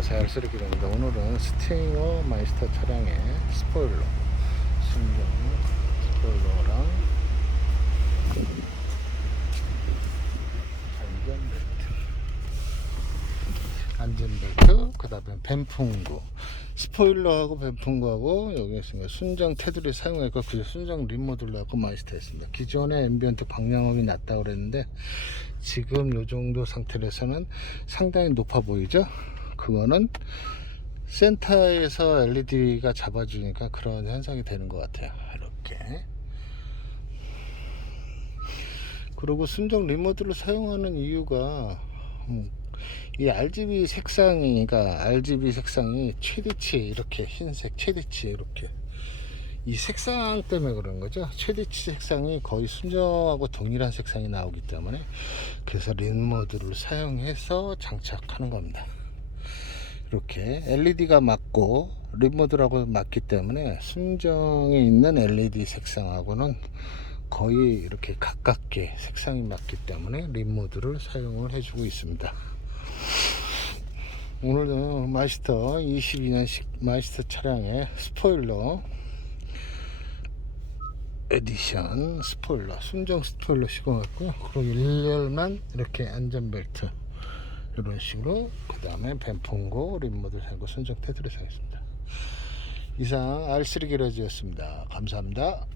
안녕하세요 알쓰리기입니다. 오늘은 스팅어 마이스터 차량의 스포일러. 순정 스포일러랑 안전벨트. 안전벨트 그 다음에 뱀풍구 스포일러하고 뱀풍구하고 여기 있습니다. 순정 테두리 사용했고 그 순정 림모듈러하고 마이스터 했습니다. 기존에 앰비언트 방향음이 낮다고 그랬는데 지금 요 정도 상태에서는 상당히 높아 보이죠 그거는 센터에서 LED가 잡아주니까 그런 현상이 되는 것 같아요. 이렇게. 그리고 순정 리모드를 사용하는 이유가 음, 이 RGB 색상이 그러니까 RGB 색상이 최대치 이렇게 흰색 최대치 이렇게. 이 색상 때문에 그런 거죠. 최대치 색상이 거의 순정하고 동일한 색상이 나오기 때문에 그래서 린모드를 사용해서 장착하는 겁니다 이렇게 LED가 맞고 린모드라고 맞기 때문에 순정에 있는 LED 색상하고는 거의 이렇게 가깝게 색상이 맞기 때문에 린모드를 사용을 해주고 있습니다. 오늘은 마이스터 22년식 마이스터 차량의 스포일러 에디션 스포일러 순정 스포일러 시공했고요. 그리고 일렬만 이렇게 안전벨트 이런 식으로 그 다음에 뱀풍고 림모드 살고 순정 테두리 사겠습니다. 이상 R3 기러지였습니다. 감사합니다